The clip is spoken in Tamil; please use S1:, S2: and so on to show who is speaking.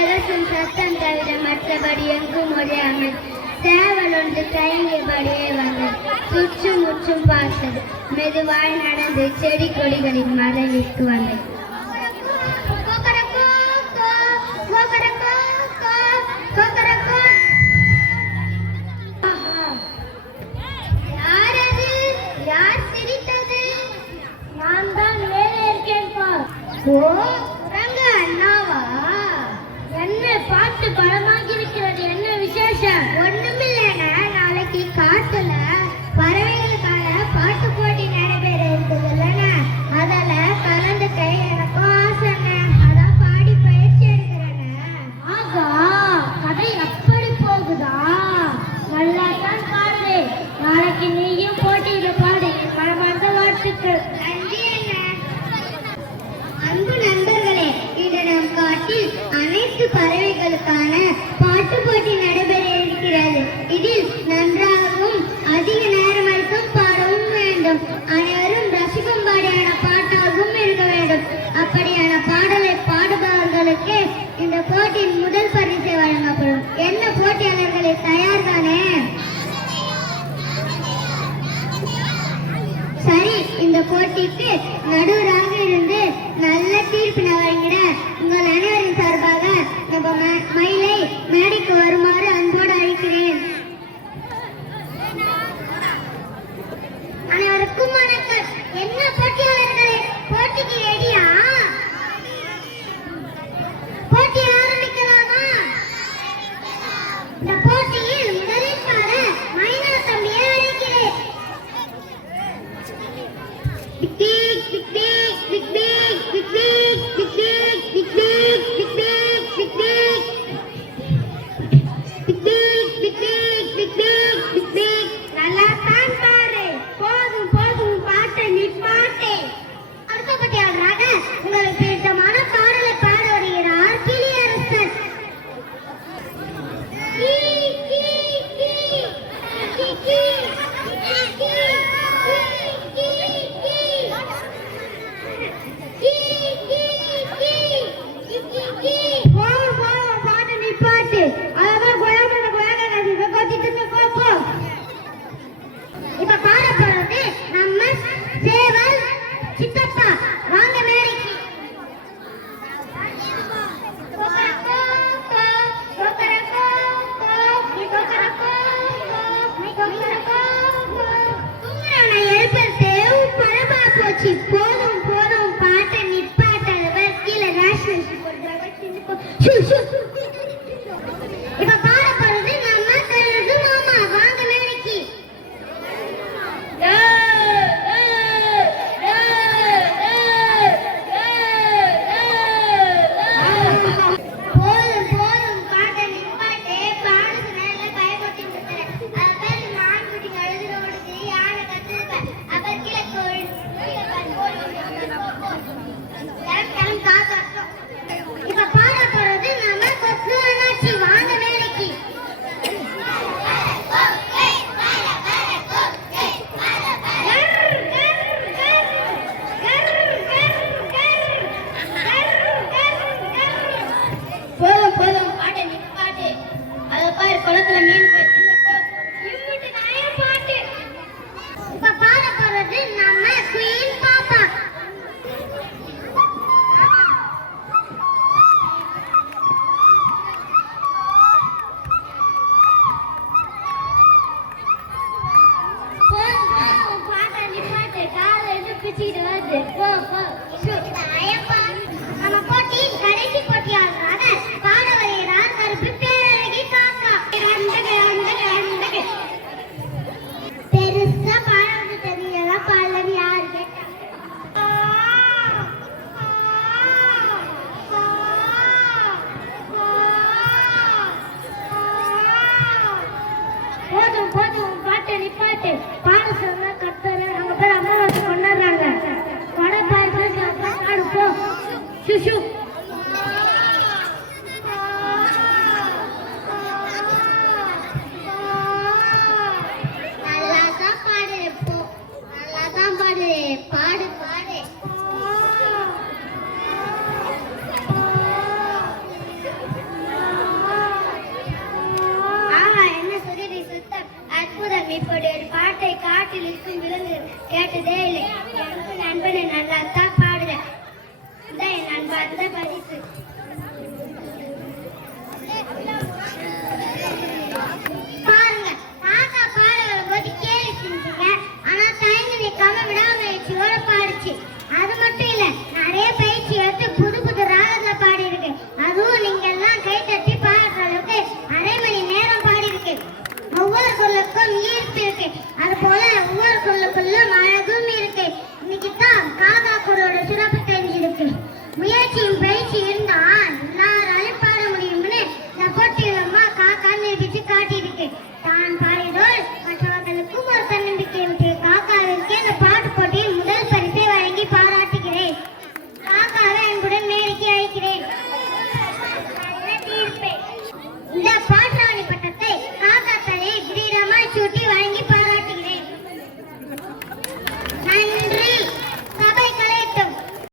S1: பேசும் சத்தம் தவிர மற்றபடி எங்கும் ஒரே அமல் சேவல் ஒன்று தயங்கியபடியே வந்தது சுற்றும் முற்றும் பார்த்தது. மெதுவாய் நடந்து செடி கொடிகளின் மறைவிற்கு வந்தது Whoa! விசேஷம் ஒண்ணுமில்லைண்ணா நாளைக்கு காட்டுல பறவைகளுக்கான பாட்டு போட்டி நடைபெற இருக்குது இல்லைண்ணா அதில் கலந்துக்க எனக்கும் ஆசைண்ணே அதான் பாடி பயிற்சி எடுக்கிறேண்ணே ஆகா கதை அப்படி போகுதா? நல்லா தான் பாடுது. நாளைக்கு நீயும் போட்டியில பாடு. மனமார்ந்த வாழ்த்துக்கள். நன்றி அன்பு நண்பர்களே இன்று நம் காட்டில் அனைத்து பறவைகளுக்கான பாட்டு போட்டி நடைபெற இருக்கிறது இதில் நன்றாகவும் அதிக நேரம் வரைக்கும் பாடவும் வேண்டும். அனைவரும் ரசிக்கும்படியான பாட்டாகவும் இருக்க வேண்டும். அப்படியான பாடலை பாடுபவர்களுக்கு இந்த போட்டியின் முதல் பரிசு வழங்கப்படும். என்ன போட்டியாளர்களை தயார் தானே சரி இந்த போட்டிக்கு நடுவராக இருந்து நல்ல தீர்ப்பினை வழங்கிட உங்கள் அனைவரின் நம்ம மயிலை மேடைக்கு வருமாறு அன்போடு அழைக்கிறேன். Jesus. குளத்துல மீன் போச்சு அது போல ஒவ்வொரு சொல்லுக்குள்ள மழை